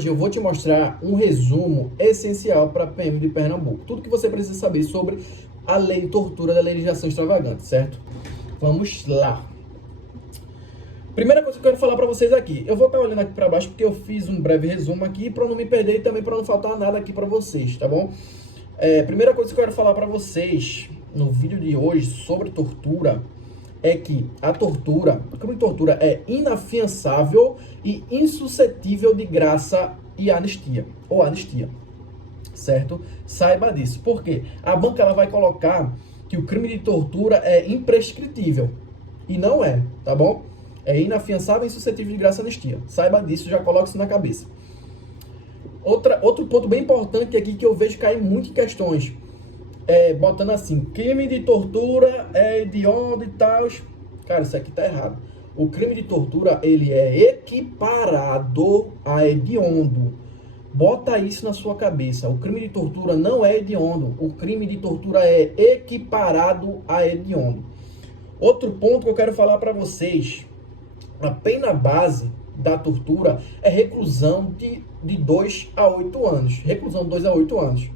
Hoje eu vou te mostrar um resumo essencial para a PM de Pernambuco. Tudo que você precisa saber sobre a lei de tortura da legislação extravagante, certo? Vamos lá. Primeira coisa que eu quero falar para vocês aqui. Eu vou estar olhando aqui para baixo porque eu fiz um breve resumo aqui para não me perder e também para não faltar nada aqui para vocês, tá bom? Primeira coisa que eu quero falar para vocês no vídeo de hoje sobre tortura é que a tortura, o crime de tortura é inafiançável e insuscetível de graça e anistia, ou anistia, certo? Saiba disso. Por quê? A banca ela vai colocar que o crime de tortura é imprescritível, e não é, tá bom? É inafiançável e insuscetível de graça e anistia. Saiba disso, já coloque isso na cabeça. Outro ponto bem importante aqui que eu vejo cair muito em questões, botando assim, crime de tortura é hediondo e tal. Cara, isso aqui tá errado. O crime de tortura, ele é equiparado a hediondo. Bota isso na sua cabeça. O crime de tortura não é hediondo. O crime de tortura é equiparado a hediondo. Outro ponto que eu quero falar para vocês. A pena base da tortura é reclusão de 2 a 8 anos. Reclusão de 2 a 8 anos.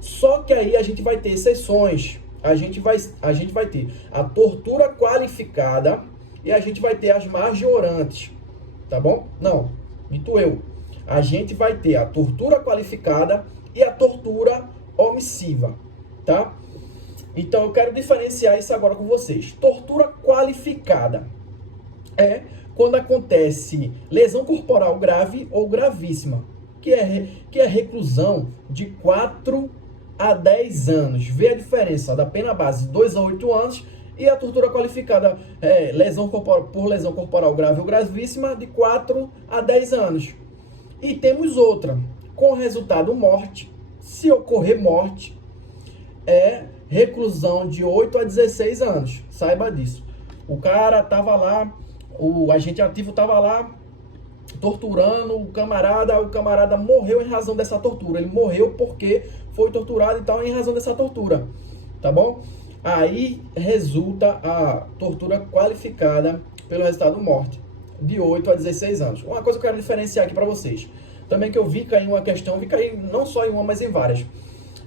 Só que aí a gente vai ter exceções. A gente vai ter a tortura qualificada e a gente vai ter as majorantes. Tá bom? Não, dito eu. A gente vai ter a tortura qualificada e a tortura omissiva. Tá? Então eu quero diferenciar isso agora com vocês. Tortura qualificada é quando acontece lesão corporal grave ou gravíssima, que é reclusão de 4 a 10 anos. Vê a diferença da pena base de 2 a 8 anos e a tortura qualificada por lesão corporal grave ou gravíssima de 4 a 10 anos. E temos outra, com resultado morte. Se ocorrer morte, é reclusão de 8 a 16 anos. Saiba disso. O cara estava lá, o agente ativo estava lá torturando o camarada morreu em razão dessa tortura. Ele morreu porque foi torturado e tal em razão dessa tortura, tá bom? Aí resulta a tortura qualificada pelo resultado morte, de 8 a 16 anos. Uma coisa que eu quero diferenciar aqui para vocês, também que eu vi cair uma questão, vi cair não só em uma, mas em várias.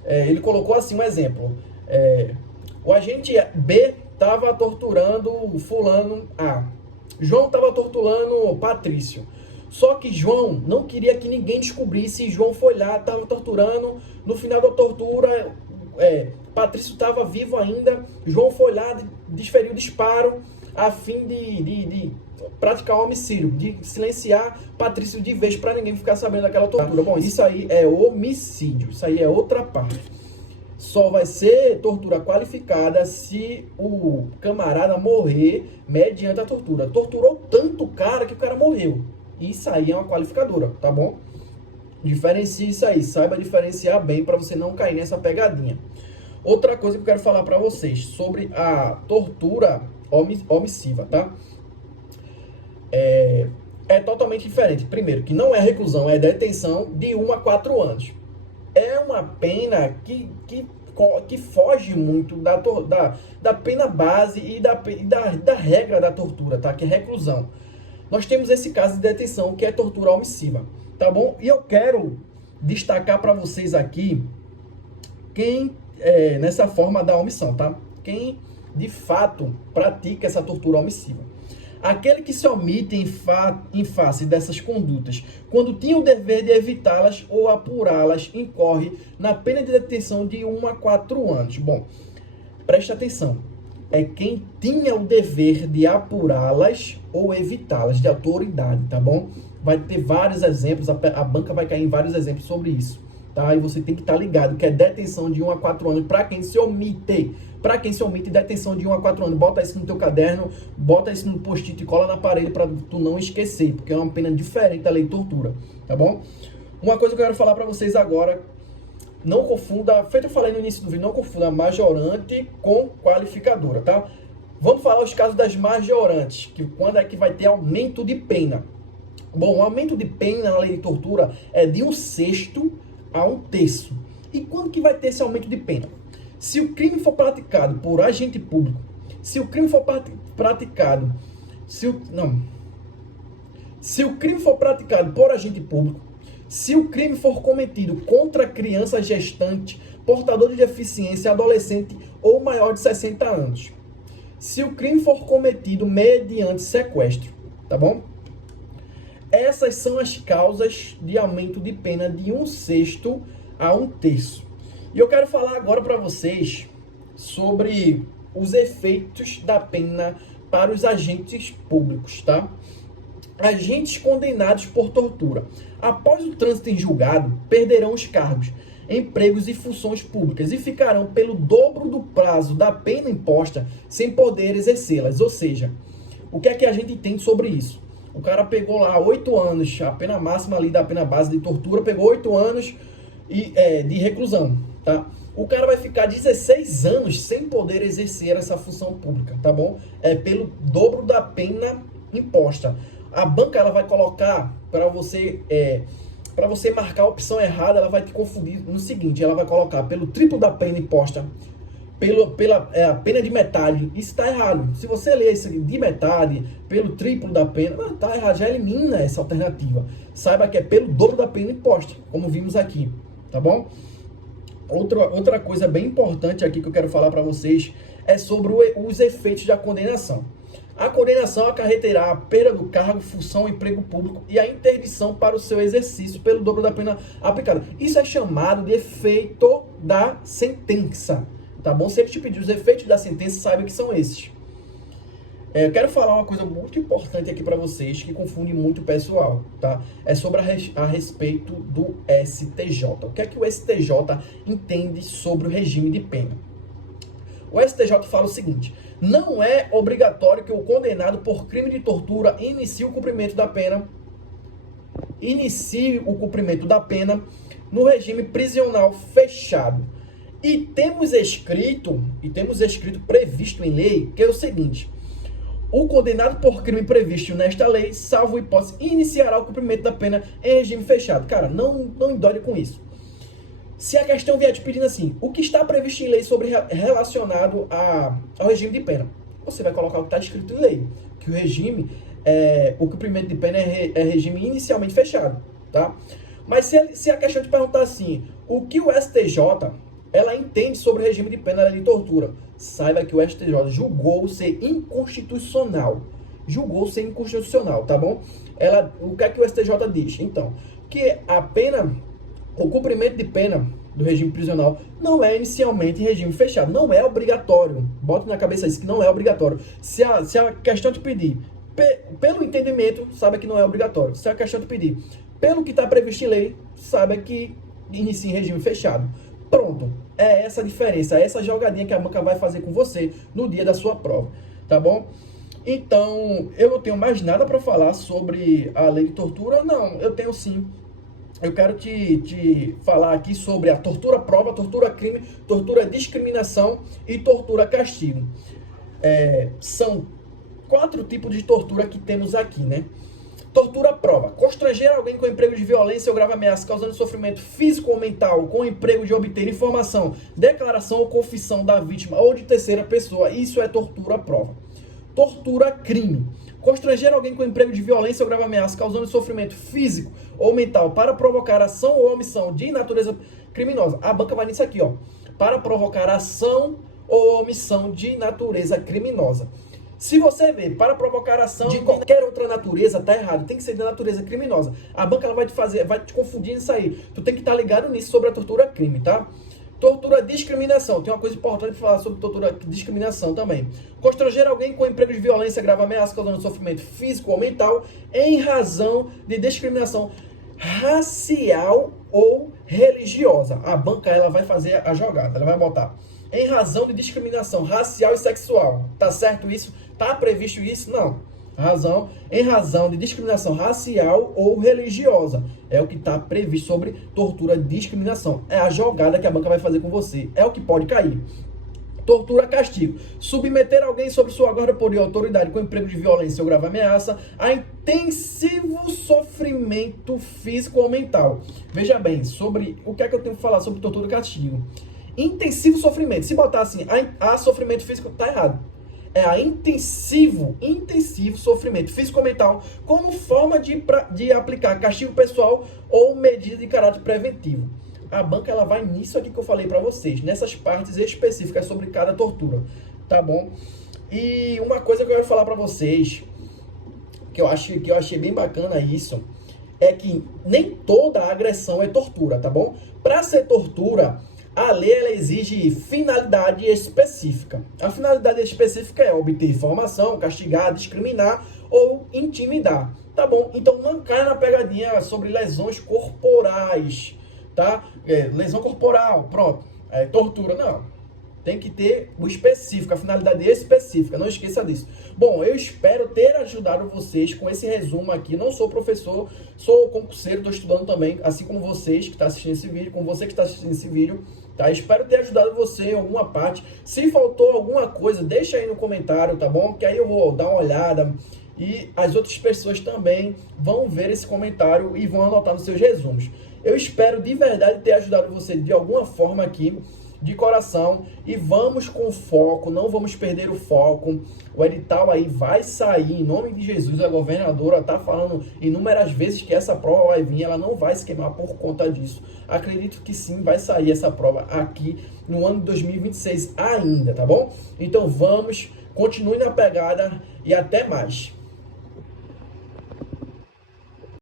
Ele colocou assim um exemplo. O agente B estava torturando o fulano A. João estava torturando Patrício. Só que João não queria que ninguém descobrisse. João foi lá, estava torturando. No final da tortura, Patrício estava vivo ainda. João foi lá, desferiu disparo a fim de praticar o homicídio, de silenciar Patrício de vez para ninguém ficar sabendo daquela tortura. Bom, isso aí é homicídio. Isso aí é outra parte. Só vai ser tortura qualificada se o camarada morrer mediante a tortura. Torturou tanto o cara que o cara morreu. Isso aí é uma qualificadora, tá bom? Diferencie isso aí. Saiba diferenciar bem para você não cair nessa pegadinha. Outra coisa que eu quero falar para vocês sobre a tortura omissiva, tá? É totalmente diferente. Primeiro, que não é reclusão, é detenção de 1 a 4 anos. É uma pena que foge muito da pena base e da regra da tortura, tá? Que é reclusão. Nós temos esse caso de detenção, que é tortura omissiva, tá bom? E eu quero destacar para vocês aqui quem nessa forma da omissão, tá? Quem de fato pratica essa tortura omissiva. Aquele que se omite em face dessas condutas, quando tinha o dever de evitá-las ou apurá-las, incorre na pena de detenção de 1 a 4 anos. Bom, preste atenção. É quem tinha o dever de apurá-las ou evitá-las, de autoridade, tá bom? Vai ter vários exemplos, a banca vai cair em vários exemplos sobre isso, tá? E você tem que estar ligado que é detenção de 1 a 4 anos para quem se omite. Para quem se omite, detenção de 1 a 4 anos. Bota isso no teu caderno, bota isso no post-it e cola na parede para tu não esquecer, porque é uma pena diferente da lei de tortura, tá bom? Uma coisa que eu quero falar para vocês agora, não confunda, feito eu falei no início do vídeo, não confunda majorante com qualificadora, tá? Vamos falar os casos das majorantes, que quando é que vai ter aumento de pena. Bom, o aumento de pena na lei de tortura é de 1/6 a 1/3. E quando que vai ter esse aumento de pena? Se o crime for praticado por agente público, se o crime for praticado, se o crime for praticado por agente público, Se o crime for cometido contra criança gestante, portador de deficiência, adolescente ou maior de 60 anos. Se o crime for cometido mediante sequestro, tá bom? Essas são as causas de aumento de pena de 1/6 a 1/3. E eu quero falar agora para vocês sobre os efeitos da pena para os agentes públicos, tá? Agentes condenados por tortura, após o trânsito em julgado, perderão os cargos, empregos e funções públicas e ficarão pelo dobro do prazo da pena imposta sem poder exercê-las. Ou seja, o que é que a gente entende sobre isso? O cara pegou lá 8 anos, a pena máxima ali da pena base de tortura, pegou 8 anos de reclusão, tá? O cara vai ficar 16 anos sem poder exercer essa função pública, tá bom? Pelo dobro da pena imposta. A banca, ela vai colocar para você marcar a opção errada, ela vai te confundir no seguinte: ela vai colocar pelo triplo da pena imposta, pela pena de metade. Isso está errado. Se você ler isso aqui de metade, pelo triplo da pena, está errado, já elimina essa alternativa. Saiba que é pelo dobro da pena imposta, como vimos aqui, tá bom? Outra coisa bem importante aqui que eu quero falar para vocês é sobre os efeitos da condenação. A condenação acarreterá a perda do cargo, função, emprego público e a interdição para o seu exercício pelo dobro da pena aplicada. Isso é chamado de efeito da sentença, tá bom? Se ele te pedir os efeitos da sentença, saiba que são esses. Eu quero falar uma coisa muito importante aqui para vocês, que confunde muito o pessoal, tá? É sobre a respeito do STJ. O que é que o STJ entende sobre o regime de pena? O STJ fala o seguinte: não é obrigatório que o condenado por crime de tortura inicie o cumprimento da pena no regime prisional fechado. E temos escrito previsto em lei, que é o seguinte: o condenado por crime previsto nesta lei, salvo hipótese, iniciará o cumprimento da pena em regime fechado. Cara, não endole com isso. Se a questão vier te pedindo assim, o que está previsto em lei relacionado ao regime de pena, você vai colocar o que está escrito em lei, que o regime, o cumprimento de pena é regime inicialmente fechado, tá? Mas se a questão te perguntar assim, o que o STJ, ela entende sobre o regime de pena de tortura, saiba que o STJ julgou ser inconstitucional. Tá bom? O que é que o STJ diz? Então, que o cumprimento de pena do regime prisional não é inicialmente regime fechado, não é obrigatório. Bota na cabeça isso, que não é obrigatório. Se a questão te pedir, pelo entendimento, saiba que não é obrigatório. Se a questão te pedir, pelo que está previsto em lei, saiba que inicia em regime fechado. Pronto, é essa a diferença, é essa jogadinha que a banca vai fazer com você no dia da sua prova, tá bom? Então, eu não tenho mais nada para falar sobre a lei de tortura. Não, eu tenho sim. Eu quero te falar aqui sobre a tortura prova, tortura crime, tortura discriminação e tortura castigo. São 4 tipos de tortura que temos aqui, né? Tortura prova: constranger alguém com emprego de violência ou grave ameaça, causando sofrimento físico ou mental, com o emprego de obter informação, declaração ou confissão da vítima ou de terceira pessoa. Isso é tortura prova. Tortura crime: constranger alguém com emprego de violência ou grave ameaça, causando sofrimento físico ou mental, para provocar ação ou omissão de natureza criminosa. A banca vai nisso aqui, ó. Para provocar ação ou omissão de natureza criminosa. Se você vê para provocar ação de qualquer outra natureza, tá errado. Tem que ser de natureza criminosa. A banca, ela vai te confundir nisso aí. Tu tem que estar ligado nisso sobre a tortura crime, tá? Tortura discriminação. Tem uma coisa importante para falar sobre tortura discriminação também. Constranger alguém com emprego de violência, grave ameaça, causando sofrimento físico ou mental em razão de discriminação racial ou religiosa. A banca, ela vai fazer a jogada. Ela vai botar em razão de discriminação racial e sexual. Tá certo isso? Tá previsto isso? Não. Em razão de discriminação racial ou religiosa. É o que está previsto sobre tortura discriminação. É a jogada que a banca vai fazer com você. É o que pode cair. Tortura castigo: submeter alguém sob sua guarda por autoridade com emprego de violência ou grave ameaça a intensivo sofrimento físico ou mental. Veja bem, sobre o que é que eu tenho que falar sobre tortura castigo. Intensivo sofrimento. Se botar assim, a sofrimento físico, tá errado. é a intensivo sofrimento físico-mental como forma de aplicar castigo pessoal ou medida de caráter preventivo. A banca ela vai nisso aqui que eu falei para vocês, nessas partes específicas sobre cada tortura, tá bom? E uma coisa que eu quero falar para vocês, que eu achei bem bacana isso, é que nem toda agressão é tortura, tá bom? Para ser tortura, a lei ela exige finalidade específica. A finalidade específica é obter informação, castigar, discriminar ou intimidar, tá bom? Então não cai na pegadinha sobre lesões corporais, tá? Lesão corporal, pronto, tortura, não. Tem que ter o específico, a finalidade específica, não esqueça disso. Bom, eu espero ter ajudado vocês com esse resumo aqui. Não sou professor, sou concurseiro, estou estudando também, assim como vocês que estão assistindo esse vídeo, como você que está assistindo esse vídeo, tá? Espero ter ajudado você em alguma parte. Se faltou alguma coisa, deixa aí no comentário, tá bom? Que aí eu vou dar uma olhada e as outras pessoas também vão ver esse comentário e vão anotar nos seus resumos. Eu espero de verdade ter ajudado você de alguma forma aqui, de coração, e vamos com foco, não vamos perder o foco. O edital aí vai sair, em nome de Jesus. A governadora está falando inúmeras vezes que essa prova vai vir, ela não vai se queimar por conta disso. Acredito que sim, vai sair essa prova aqui no ano de 2026 ainda, tá bom? Então vamos, continue na pegada e até mais.